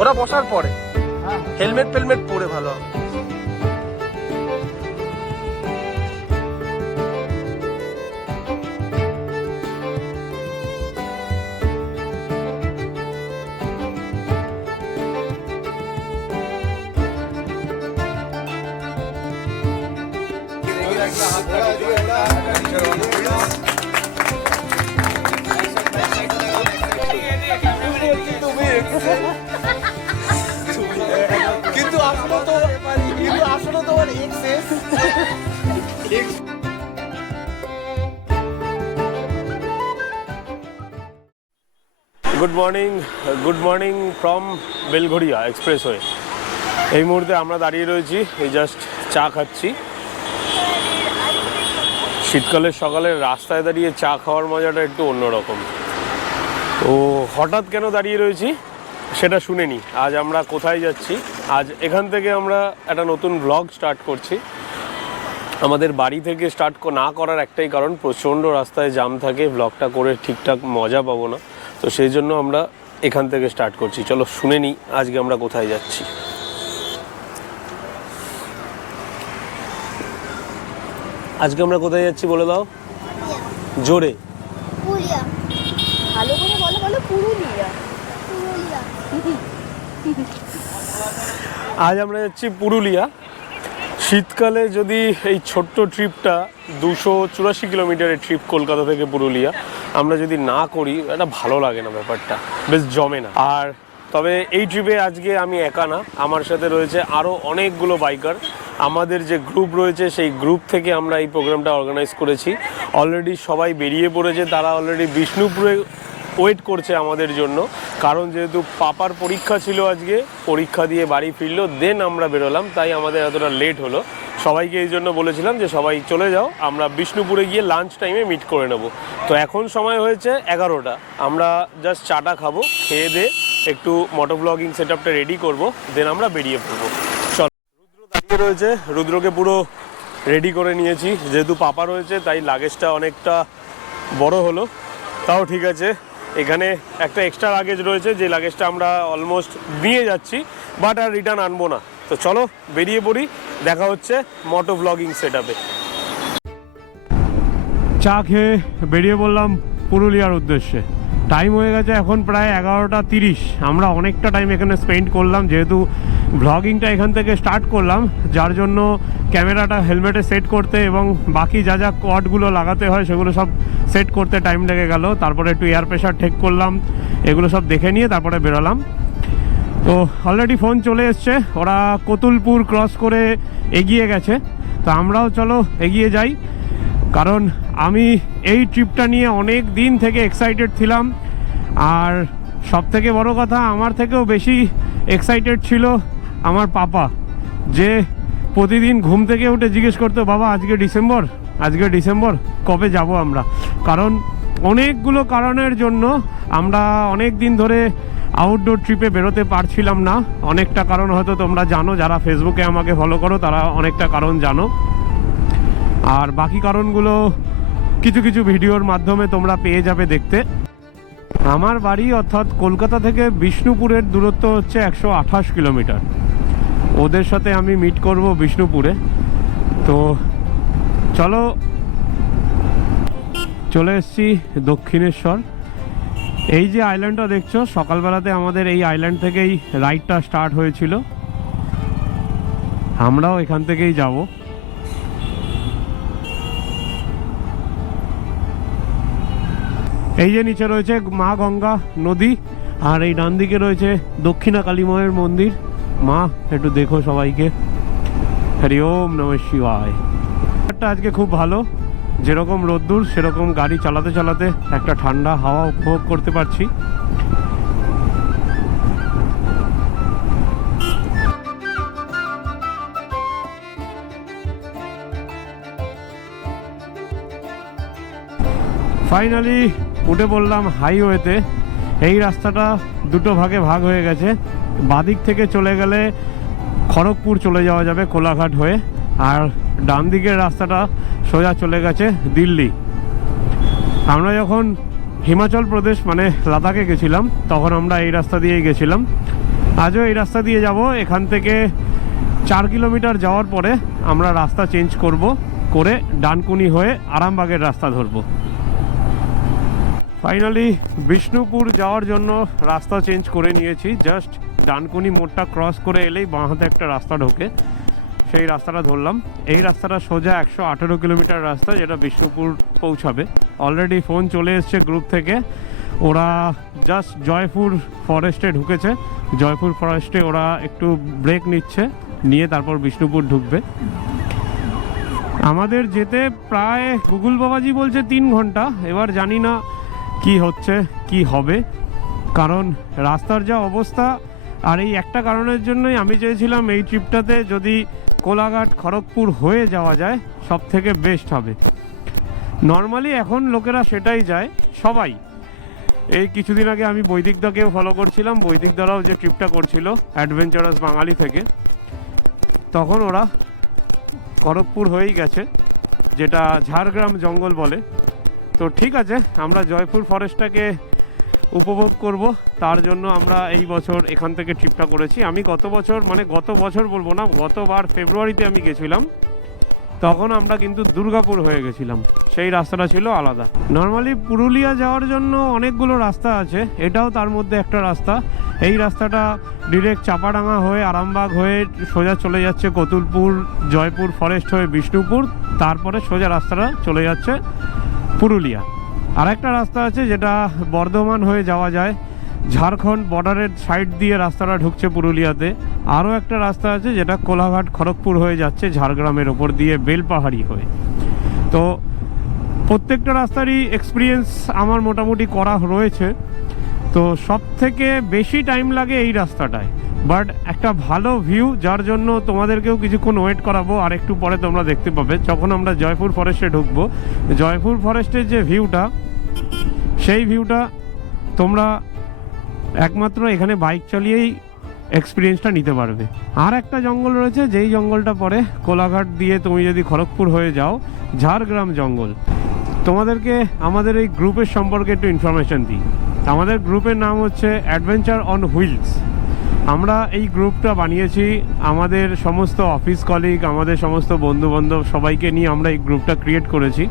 ওরা বসার পরে হেলমেট ফেলমেট পরে ভালো হবে। কিন্তু আসলে তোমার access good morning from Belgharia expressway. এই মুহূর্তে আমরা দাঁড়িয়ে রয়েছি, এই জাস্ট চা খাচ্ছি। শীতকালের সকালে রাস্তায় দাঁড়িয়ে চা খাওয়ার মজাটা একটু অন্যরকম। তো হঠাৎ কেন দাঁড়িয়ে রয়েছি সেটা শুনে নি। আজ আমরা কোথায় যাচ্ছি, আজ এখান থেকে আমরা একটা নতুন ব্লগ স্টার্ট করছি। আমাদের বাড়ি থেকে স্টার্ট না করার একটাই কারণ, প্রচণ্ড রাস্তায় জ্যাম থাকে, ব্লগটা করে ঠিকঠাক মজা পাবো না। তো সেই জন্য আমরা এখান থেকে স্টার্ট করছি। চলো শুনে নিই আজকে আমরা কোথায় যাচ্ছি। আজকে আমরা কোথায় যাচ্ছি বলে দাও জোরে। পুরুলিয়া। ভালো করে বলো, বলো পুরুলিয়া। পুরুলিয়া। আজ আমরা যাচ্ছি পুরুলিয়া। শীতকালে যদি এই ছোট্ট ট্রিপটা 284 কিলোমিটারের ট্রিপ কলকাতা থেকে পুরুলিয়া আমরা যদি না করি, এটা ভালো লাগে না, ব্যাপারটা বেশ জমে না। আর তবে এই ট্রিপে আজকে আমি একা না, আমার সাথে রয়েছে আরও অনেকগুলো বাইকার। আমাদের যে গ্রুপ রয়েছে সেই গ্রুপ থেকে আমরা এই প্রোগ্রামটা অর্গানাইজ করেছি। অলরেডি সবাই বেরিয়ে পড়েছে, তারা অলরেডি বিষ্ণুপুরে ওয়েট করছে আমাদের জন্য। কারণ যেহেতু পাপার পরীক্ষা ছিল আজকে, পরীক্ষা দিয়ে বাড়ি ফিরলো, দেন আমরা বেরোলাম, তাই আমাদের এতটা লেট হলো। সবাইকে এই জন্য বলেছিলাম যে সবাই চলে যাও, আমরা বিষ্ণুপুরে গিয়ে লাঞ্চ টাইমে মিট করে নেব। তো এখন সময় হয়েছে 11টা, আমরা জাস্ট চাটা খাবো, খেয়ে দিয়ে একটু মোটো ব্লগিং সেট আপটা রেডি করবো, দেন আমরা বেরিয়ে পড়বো। চল, রুদ্র দাঁড়িয়ে রয়েছে, রুদ্রকে পুরো রেডি করে নিয়েছি। যেহেতু পাপা রয়েছে তাই লাগেজটা অনেকটা বড় হলো, তাও ঠিক আছে। এখানে একটা এক্সট্রা লাগেজ রয়েছে, যে লাগেজটা আমরা অলমোস্ট নিয়ে যাচ্ছি, বাট আর রিটার্ন আনবো না। তো চলো বেরিয়ে পড়ি, দেখা হচ্ছে মোটো ব্লগিং সেট আপে। চা খেয়ে বেরিয়ে পড়লাম পুরুলিয়ার উদ্দেশ্যে। টাইম হয়ে গেছে এখন প্রায় 11:30। আমরা অনেকটা টাইম এখানে স্পেন্ড করলাম, যেহেতু ব্লগিংটা এখান থেকে স্টার্ট করলাম, যার জন্য ক্যামেরাটা হেলমেটে সেট করতে এবং বাকি যা যা কর্ডগুলো লাগাতে হয় সেগুলো সব সেট করতে টাইম লেগে গেল। তারপরে একটু এয়ার প্রেশার ঠিক করলাম, এগুলো সব দেখে নিয়ে তারপরে বেরোলাম। তো অলরেডি ফোন চলে এসছে, ওরা কতুলপুর ক্রস করে এগিয়ে গেছে। তো আমরাও চলো এগিয়ে যাই, কারণ আমি এই ট্রিপটা নিয়ে অনেক দিন থেকে এক্সাইটেড ছিলাম। আর সব থেকে বড় কথা, আমার থেকেও বেশি এক্সাইটেড ছিল আমার পাপা, যে প্রতিদিন ঘুম থেকে উঠে জিজ্ঞেস করতো, বাবা আজকে ডিসেম্বর কবে যাব আমরা। কারণ অনেকগুলো কারণের জন্য আমরা অনেক দিন ধরে আউটডোর ট্রিপে বেরোতে পারছিলাম না। অনেকটা কারণ হয়তো তোমরা জানো, যারা ফেসবুকে আমাকে ফলো করো তারা অনেকটা কারণ জানো, আর বাকি কারণগুলো কিছু কিছু ভিডিওর মাধ্যমে তোমরা পেয়ে যাবে দেখতে। আমার বাড়ি অর্থাৎ কলকাতা থেকে বিষ্ণুপুরের দূরত্ব হচ্ছে 128 কিলোমিটার। ওদের সাথে আমি মিট করব বিষ্ণুপুরে। তো চলো, চলে এসেছি দক্ষিণেশ্বর। এই যে আইল্যান্ডটা দেখছো, সকালবেলাতে আমাদের এই আইল্যান্ড থেকেই রাইডটা স্টার্ট হয়েছিল, আমরাও এখান থেকেই যাব। এই যে নিচে রয়েছে মা গঙ্গা নদী, আর এই ডান দিকে রয়েছে দক্ষিণা কালী মায়ের মন্দির। মা একটু দেখো সবাইকে। হরি ওম নমঃ শিবায়। আজকে খুব ভালো, যেরকম রোদ্দুর সেরকম গাড়ি চালাতে চালাতে একটা ঠান্ডা হাওয়া উপভোগ করতে পারছি। ফাইনালি উঠে পড়লাম হাইওয়েতে। এই রাস্তাটা দুটো ভাগে ভাগ হয়ে গেছে, বাদিক থেকে চলে গেলে খড়গপুর চলে যাওয়া যাবে কোলাঘাট হয়ে, আর ডান দিকের রাস্তাটা সোজা চলে গেছে দিল্লি। আমরা যখন হিমাচল প্রদেশ মানে লাদাখে গেছিলাম তখন আমরা এই রাস্তা দিয়েই গেছিলাম। আজও এই রাস্তা দিয়ে যাব। এখান থেকে 4 কিলোমিটার যাওয়ার পরে আমরা রাস্তা চেঞ্জ করে ডানকুনি হয়ে আরামবাগের রাস্তা ধরবো। ফাইনালি বিষ্ণুপুর যাওয়ার জন্য রাস্তা চেঞ্জ করে নিয়েছি। জাস্ট ডানকুনি মোড়টা ক্রস করে এলেই বাঁ হাতে একটা রাস্তা ঢোকে, সেই রাস্তাটা ধরলাম। এই রাস্তাটা সোজা 118 কিলোমিটার রাস্তা, যেটা বিষ্ণুপুর পৌঁছাবে। অলরেডি ফোন চলে এসছে গ্রুপ থেকে, ওরা জাস্ট জয়পুর ফরেস্টে ঢুকেছে। জয়পুর ফরেস্টে ওরা একটু ব্রেক নিয়ে তারপর বিষ্ণুপুর ঢুকবে। আমাদের যেতে প্রায় গুগল বাবাজি বলছে 3 ঘন্টা। এবার জানি না কি হচ্ছে কি হবে, কারণ রাস্তার যা অবস্থা। আর এই একটা কারণের জন্যই আমি চেয়েছিলাম এই ট্রিপটাতে যদি কোলাঘাট খড়গপুর হয়ে যাওয়া যায় সব থেকে বেস্ট হবে। নর্মালি এখন লোকেরা সেটাই যায় সবাই। এই কিছুদিন আগে আমি বৈদিকদাকেও ফলো করছিলাম, বৈদিকদারাও যে ট্রিপটা করছিল অ্যাডভেঞ্চারাস বাঙালি থেকে, তখন ওরা খড়গপুর হয়েই গেছে, যেটা ঝাড়গ্রাম জঙ্গল বলে। তো ঠিক আছে, আমরা জয়পুর ফরেস্টটাকে উপভোগ করব, তার জন্য আমরা এই বছর এখান থেকে ট্রিপটা করেছি। আমি গত বছর বলবো না, গতবার ফেব্রুয়ারিতে আমি গেছিলাম, তখন আমরা কিন্তু দুর্গাপুর হয়ে গেছিলাম, সেই রাস্তাটা ছিল আলাদা। নর্মালি পুরুলিয়া যাওয়ার জন্য অনেকগুলো রাস্তা আছে, এটাও তার মধ্যে একটা রাস্তা। এই রাস্তাটা ডিরেক্ট চাপাডাঙ্গা হয়ে আরামবাগ হয়ে সোজা চলে যাচ্ছে কতুলপুর, জয়পুর ফরেস্ট হয়ে বিষ্ণুপুর, তারপরে সোজা রাস্তাটা চলে যাচ্ছে পুরুলিয়া। আর একটা রাস্তা আছে যেটা বর্ধমান হয়ে যাওয়া যায়, ঝাড়খণ্ড বর্ডারের সাইড দিয়ে রাস্তাটা ঢুকছে পুরুলিয়াতে। আরও একটা রাস্তা আছে যেটা কোলাঘাট খড়গপুর হয়ে যাচ্ছে ঝাড়গ্রামের ওপর দিয়ে বেলপাহাড়ি হয়ে। তো প্রত্যেকটা রাস্তারই এক্সপিরিয়েন্স আমার মোটামুটি করা রয়েছে। তো সব থেকে বেশি টাইম লাগে এই রাস্তাটায়, বাট একটা ভালো ভিউ, যার জন্য তোমাদেরকেও কিছুক্ষণ ওয়েট করাবো। আর একটু পরে তোমরা দেখতে পাবে যখন আমরা জয়পুর ফরেস্টে ঢুকবো, জয়পুর ফরেস্টের যে ভিউটা, সেই ভিউটা তোমরা একমাত্র এখানে বাইক চালিয়েই এক্সপিরিয়েন্সটা নিতে পারবে। আর একটা জঙ্গল রয়েছে, যেই জঙ্গলটা পরে কোলাঘাট দিয়ে তুমি যদি খড়গপুর হয়ে যাও, ঝাড়গ্রাম জঙ্গল। তোমাদেরকে আমাদের এই গ্রুপের সম্পর্কে একটু ইনফরমেশন দিই। আমাদের গ্রুপের নাম হচ্ছে অ্যাডভেঞ্চার অন হুইলস। আমরা এই গ্রুপটা বানিয়েছি আমাদের সমস্ত অফিস কলিগ, আমাদের সমস্ত বন্ধুবান্ধব সবাইকে নিয়ে আমরা এই গ্রুপটা ক্রিয়েট করেছি।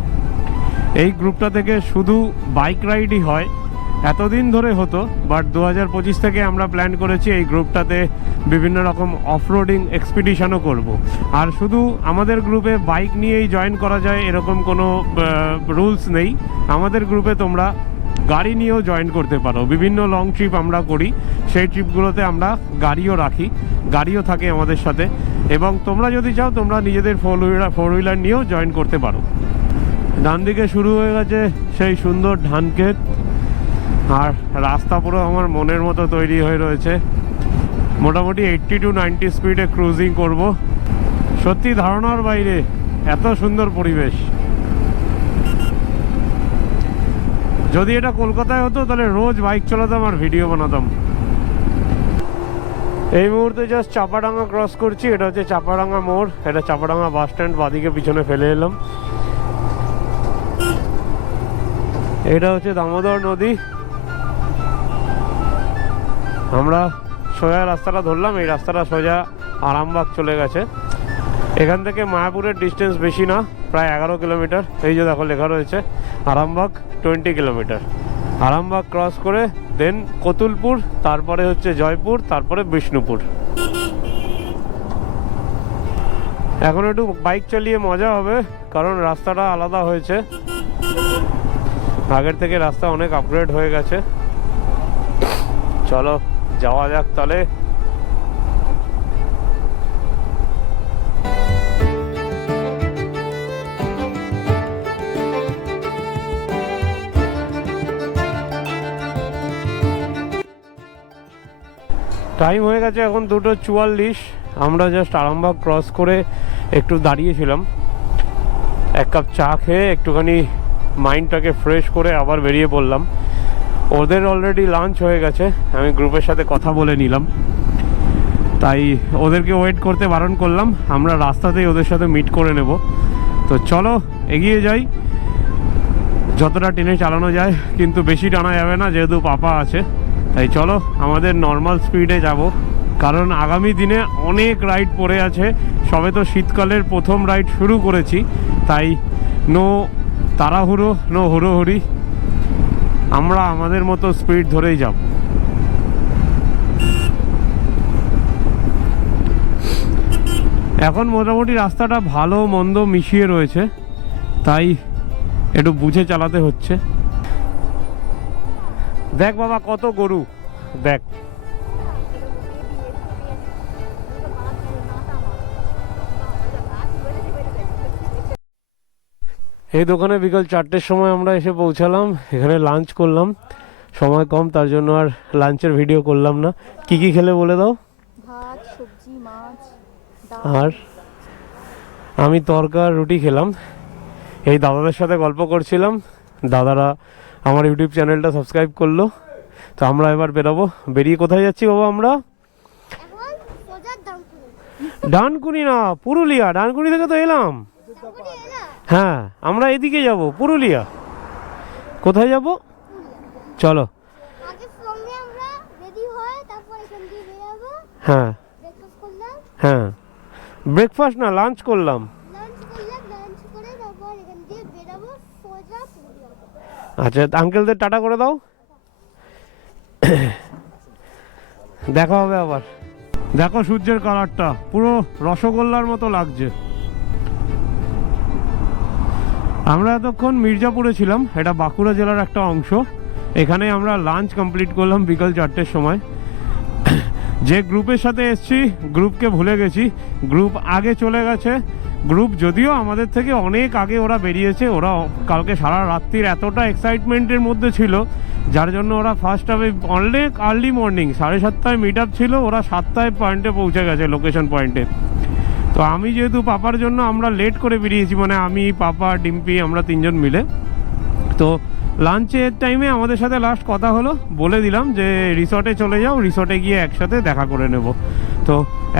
এই গ্রুপটা থেকে শুধু বাইক রাইডই হয়, এতদিন ধরে হতো, বাট 2025 থেকে আমরা প্ল্যান করেছি এই গ্রুপটাতে বিভিন্ন রকম অফরোডিং এক্সপিডিশনও করব। আর শুধু আমাদের গ্রুপে বাইক নিয়েই জয়েন করা যায় এরকম কোনো রুলস নেই। আমাদের গ্রুপে তোমরা গাড়ি নিয়েও জয়েন করতে পারো। বিভিন্ন লং ট্রিপ আমরা করি, সেই ট্রিপগুলোতে আমরা গাড়িও রাখি, গাড়িও থাকে আমাদের সাথে। এবং তোমরা যদি চাও তোমরা নিজেদের ফোর হুইলার নিয়েও জয়েন করতে পারো। ডান দিকে শুরু হয়ে গেছে সেই সুন্দর ধানক্ষেত, আর রাস্তা পুরো আমার মনের মতো তৈরি হয়ে রয়েছে। মোটামুটি 80 to 90 স্পিডে ক্রুজিং করব। সত্যি ধারণার বাইরে, এত সুন্দর পরিবেশ। যদি এটা কলকাতায় হতো তাহলে রোজ বাইক চালাতাম আর ভিডিও বানাতাম। এই মুহূর্তে জাস্ট চাপাডাঙ্গা ক্রস করছি, এটা হচ্ছে চাপাডাঙ্গা মোড়, এটা চাপাডাঙ্গা বাস স্ট্যান্ড, বাদিকে পিছনে ফেলে এলাম। এটা হচ্ছে দামোদর নদী। আমরা সোজা রাস্তাটা ধরলাম, এই রাস্তাটা সোজা আরামবাগ চলে গেছে। এখান থেকে মায়াপুরের ডিস্টেন্স বেশি না, প্রায় 11 কিলোমিটার। এই যে দেখো লেখা রয়েছে আরামবাগ 20 কিলোমিটার। আরামবাগ ক্রস করে দেন কতুলপুর, তারপরে হচ্ছে জয়পুর, তারপরে বিষ্ণুপুর। এখন একটু বাইক চালিয়ে মজা হবে, কারণ রাস্তাটা আলাদা হয়েছে, আগের থেকে রাস্তা অনেক আপগ্রেড হয়ে গেছে। চলো যাওয়া যাক তাহলে। টাইম হয়ে গেছে এখন 2:44। আমরা জাস্ট আরামবাগ ক্রস করে একটু দাঁড়িয়েছিলাম, এক কাপ চা খেয়ে একটুখানি মাইন্ডটাকে ফ্রেশ করে আবার বেরিয়ে পড়লাম। ওদের অলরেডি লাঞ্চ হয়ে গেছে, আমি গ্রুপের সাথে কথা বলে নিলাম, তাই ওদেরকে ওয়েট করতে বারণ করলাম। আমরা রাস্তাতেই ওদের সাথে মিট করে নেব। তো চলো এগিয়ে যাই, যতটা টেনে চালানো যায়, কিন্তু বেশি টানা যাবে না যেহেতু পাপা আছে। তাই চলো আমাদের নর্মাল স্পিডে যাব। কারণ আগামী দিনে অনেক রাইড পড়ে আছে। সবে তো শীতকালের প্রথম রাইড শুরু করেছি, তাই নো তাড়াহুড়ো, নো হুড়োহুড়ি, আমরা আমাদের মতো স্পিড ধরেই যাব। এখন মোটামুটি রাস্তাটা ভালো মন্দ মিশিয়ে রয়েছে, তাই একটু বুঝে চালাতে হচ্ছে। দেখ বাবা কত গরু, দেখ। এই দোকানে বিকাল 4টের সময় আমরা এসে পৌঁছালাম। এখানে লাঞ্চ করলাম, সময় কম তার জন্য আর লাঞ্চের ভিডিও করলাম না। কি কি খেলে বলে দাও। ভাত, সবজি, মাছ, আর আমি তরকা রুটি খেলাম। এই দাদাদের সাথে গল্প করছিলাম, দাদারা আমার ইউটিউব চ্যানেলটা সাবস্ক্রাইব করলো। তো আমরা এবার বেরোবো। বেরিয়ে কোথায় যাচ্ছি বাবা আমরা? এখন সোজা ডানকুনি। ডানকুনি না, পুরুলিয়া। ডানকুনি থেকে তো এলাম। ডানকুনি এলা? হ্যাঁ, আমরা এদিকে যাব, পুরুলিয়া। কোথায় যাব চলো। আগে সঙ্গে আমরা রেডি হয়ে তারপর এখান দিয়ে বেরোবো। হ্যাঁ ব্রেকফাস্ট করলাম, হ্যাঁ, ব্রেকফাস্ট না, লাঞ্চ করলাম। লাঞ্চ করে তারপর এখান দিয়ে বেরোবো সোজা পুরুলিয়া। আচ্ছা, আঙ্কেলদের টাটা করে দাও। দেখা হবে আবার। দেখো সূর্যের কালারটা পুরো রসগোল্লার মতো লাগছে। আমরা এতক্ষণ মির্জাপুরে ছিলাম, এটা বাঁকুড়া জেলার একটা অংশ। এখানে আমরা লাঞ্চ কমপ্লিট করলাম বিকাল 4টের সময়। যে গ্রুপের সাথে এসছি গ্রুপকে ভুলে গেছি, গ্রুপ আগে চলে গেছে। গ্রুপ যদিও আমাদের থেকে অনেক আগে ওরা বেরিয়েছে, ওরা কালকে সারা রাত্রির এতটা এক্সাইটমেন্টের মধ্যে ছিল যার জন্য ওরা ফার্স্ট হাফে অনেক আর্লি মর্নিং 7:30 মিট আপ ছিল, ওরা 7টায় পয়েন্টে পৌঁছে গেছে, লোকেশন পয়েন্টে। তো আমি যেহেতু পাপার জন্য আমরা লেট করে বেরিয়েছি, মানে আমি, পাপা, ডিম্পি, আমরা 3জন মিলে। তো লাঞ্চের টাইমে আমাদের সাথে লাস্ট কথা হলো, বলে দিলাম যে রিসর্টে চলে যাও, রিসর্টে গিয়ে একসাথে দেখা করে নেব। তো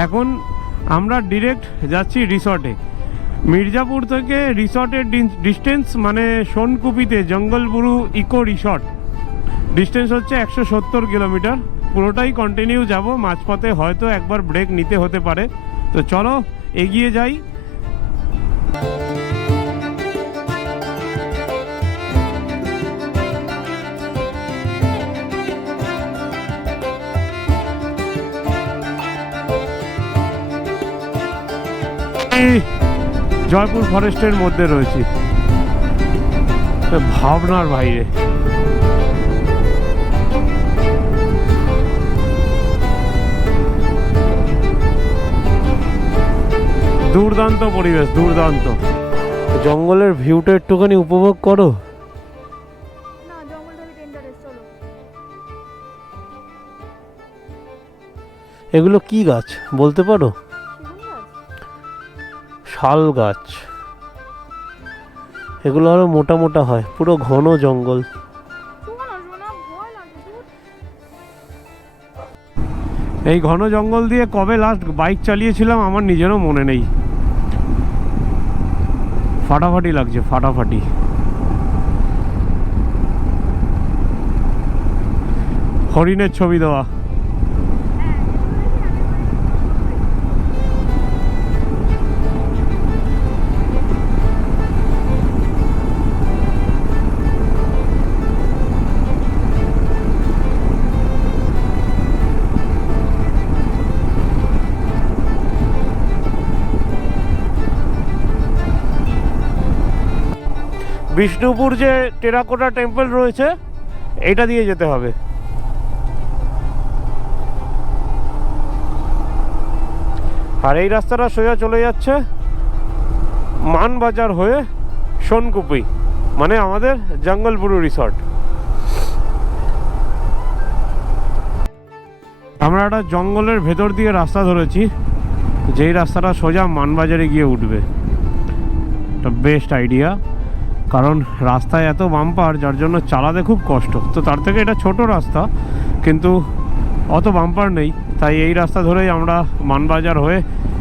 এখন আমরা ডিরেক্ট যাচ্ছি রিসর্টে। মির্জাপুর থেকে রিসর্টের ডিস্টেন্স মানে সোনকুপিতে জঙ্গলবুরু ইকো রিসর্ট ডিস্টেন্স হচ্ছে 170 কিলোমিটার। পুরোটাই কন্টিনিউ যাব, মাঝপথে হয়তো একবার ব্রেক নিতে হতে পারে। তো চলো এগিয়ে যাই। জয়পুর ফরেস্টের মধ্যে রয়েছি, ভাবনার বাইরে। দুর্দান্ত পরিবেশ, দুর্দান্ত। জঙ্গলের ভিউটা একটুখানি উপভোগ করো। না, জঙ্গলটা ডেঞ্জারাস, চলো। এগুলো কি গাছ বলতে পারো? শাল গাছ। এগুলো আরো মোটা মোটা হয়, পুরো ঘন জঙ্গল। এই ঘন জঙ্গল দিয়ে কবে লাস্ট বাইক চালিয়েছিলাম আমার নিজেরও মনে নেই। ফাটাফাটি লাগছে, ফাটাফাটি। হরিণের ছবি দেওয়া। বিষ্ণুপুর যে টেরাকোটা টেম্পল রয়েছে এটা দিয়ে যেতে হবে। আর এই রাস্তাটা সোজা চলে যাচ্ছে মানবাজার হয়ে সোনকুপি, মানে আমাদের জঙ্গলবুরু রিসর্ট। আমরা একটা জঙ্গলের ভেতর দিয়ে রাস্তা ধরেছি, যেই রাস্তাটা সোজা মানবাজারে গিয়ে উঠবে। একটা বেস্ট আইডিয়া, কারণ রাস্তায় এত বাম্পার যার জন্য চালাতে খুব কষ্ট। তো তার থেকে এটা ছোট রাস্তা, কিন্তু অত বাম্পার নেই, তাই এই রাস্তা ধরেই আমরা মানবাজার হয়ে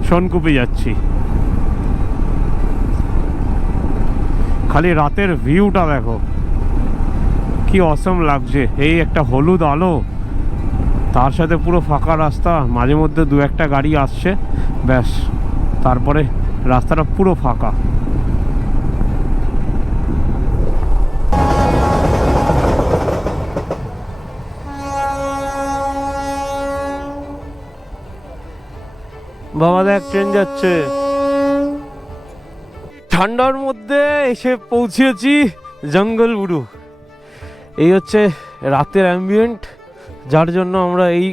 সোনকুপি যাচ্ছি। খালি রাতের ভিউটা দেখো কি অসম লাগছে। এই একটা হলুদ আলো, তার সাথে পুরো ফাঁকা রাস্তা, মাঝে মধ্যে দু একটা গাড়ি আসছে, ব্যাস, তারপরে রাস্তাটা পুরো ফাঁকা। বাবা দেখ ট্রেন যাচ্ছে। ঠান্ডার মধ্যে এসে পৌঁছেছি জঙ্গল বুড়ো। এই হচ্ছে রাতের অ্যাম্বিয়েন্ট, যার জন্য আমরা এই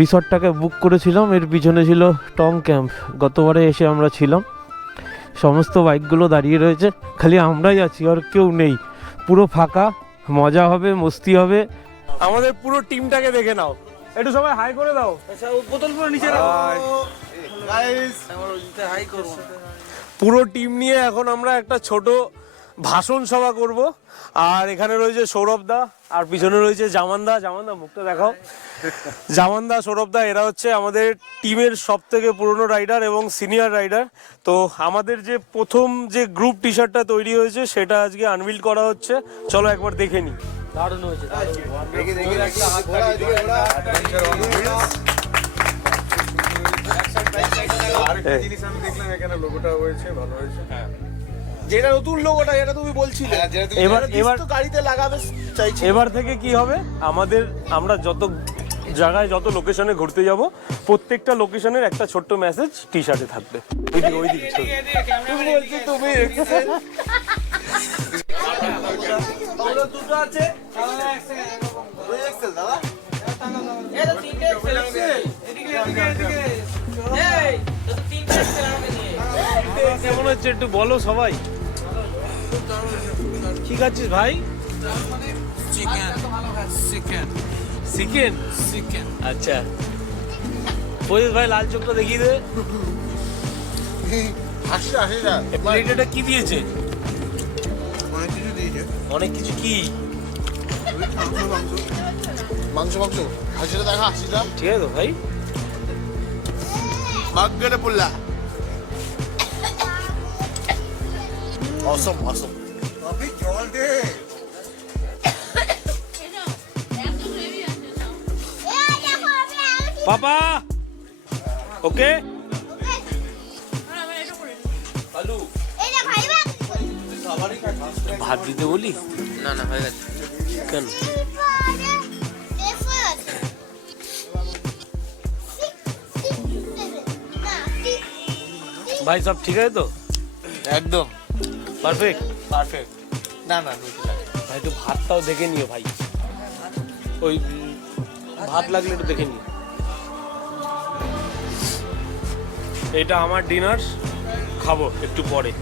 রিসর্টটাকে বুক করেছিলাম। এর পিছনে ছিল টং ক্যাম্প, গতবারে এসে আমরা ছিলাম। সমস্ত বাইকগুলো দাঁড়িয়ে রয়েছে, খালি আমরাই আছি, আর কেউ নেই, পুরো ফাঁকা। মজা হবে, মস্তি হবে। আমাদের পুরো টিমটাকে দেখে নাও, একটু সবাই হাই করে দাও। বোতল পুরো নিচে রাখো। পুরো টিম নিয়ে এখন আমরা একটা ছোট ভাষণ সভা করব। আর এখানে রয়েছে সৌরভ দা, আর পিছনে রয়েছে জামানদা। জামানদা মুখটা দেখাও। জামানদা, সৌরভ দা, এরা হচ্ছে আমাদের টিমের সব থেকে পুরনো রাইডার এবং সিনিয়র রাইডার। তো আমাদের যে প্রথম যে গ্রুপ টি শার্টটা তৈরি হয়েছে সেটা আজকে আনভিল করা হচ্ছে। চলো একবার দেখে নিই। দারুণ হয়েছে। জিনিস আমি দেখলাম এখানে লোগোটা হয়েছে, ভালো হয়েছে। যেটা নতুন লোগোটা, যেটা তুমি বলছিলে, এবার তো গাড়িতে লাগাবে চাইছি। এবার থেকে কি হবে, আমরা যত জায়গায়, যত লোকেশনে ঘুরতে যাব, প্রত্যেকটা লোকেশনের একটা ছোট্ট মেসেজ টি শার্টে থাকবে। ওইদিকে তুমি দুটো আছে দাদা। কেমন হচ্ছে একটু বলো সবাই। কি খাচ্ছিস ভাই? চিকেন। আচ্ছা, পরিশ ভাই লাল চোখটা দেখিয়ে দে। প্লেটে কি দিয়েছে? অনেক কিছু দিয়েছে। অনেক কিছু। কি? মাংস হাসিটা দেখা, হাসিটা ঠিক আছে তো ভাই। ভাগ্যটা পড়লা। Awesome. আপনি জল দে। পাপা ওকে। ভাত দিতে বলি? না হয়ে গেছে। কেন? ভাই সব ঠিক আছে তো? একদম পারফেক্ট। না ভাই একটু ভাতটাও দেখে নিও ভাই, ওই ভাত লাগলে একটু দেখে নিও। এটা আমার ডিনার, খাবো একটু পরে।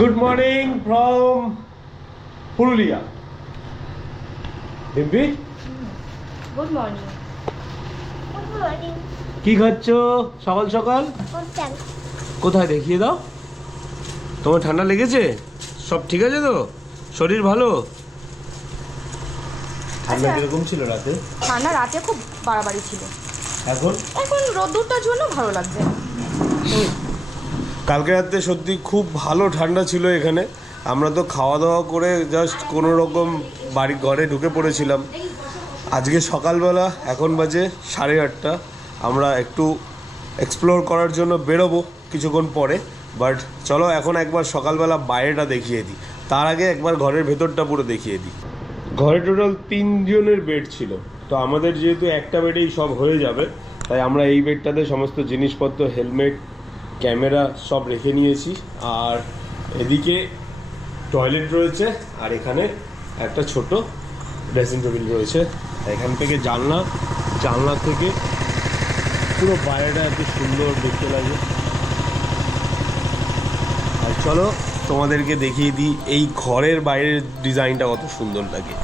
Good morning from Purulia. Dimpy, good morning. কি খাচ্ছ সকাল সকাল? কোথায় দেখিয়ে দাও। তোমার ঠান্ডা লেগেছে? সব ঠিক আছে তো? শরীর ভালো? ঠান্ডা কিরকম ছিল রাতে? ঠান্ডা রাতে খুব বাড়াবাড়ি ছিল, এখন রোদ্দুরটার জন্য ভালো লাগছে। কালকে রাতে সত্যি খুব ভালো ঠান্ডা ছিল এখানে। আমরা তো খাওয়া দাওয়া করে জাস্ট কোনো রকম ঘরে ঢুকে পড়েছিলাম। আজকে সকালবেলা, এখন বাজে 8:30, আমরা একটু এক্সপ্লোর করার জন্য বেরোবো কিছুক্ষণ পরে। বাট চলো এখন একবার সকালবেলা বাইরেটা দেখিয়ে দিই, তার আগে একবার ঘরের ভেতরটা পুরো দেখিয়ে দিই। ঘরে টোটাল 3 জনের বেড ছিল, তো আমাদের যেহেতু একটা বেডেই সব হয়ে যাবে, তাই আমরা এই বেডটাতে সমস্ত জিনিসপত্র, হেলমেট, ক্যামেরা সব রেখে নিয়েছি। আর এদিকে টয়লেট রয়েছে, আর এখানে একটা ছোট ড্রেসিং টেবিল রয়েছে। এখান থেকে জানলা থেকে পুরো বাইরেটা এত সুন্দর দেখতে লাগে। আর চলো তোমাদেরকে দেখিয়ে দিই এই ঘরের বাইরের ডিজাইনটা কত সুন্দর লাগে।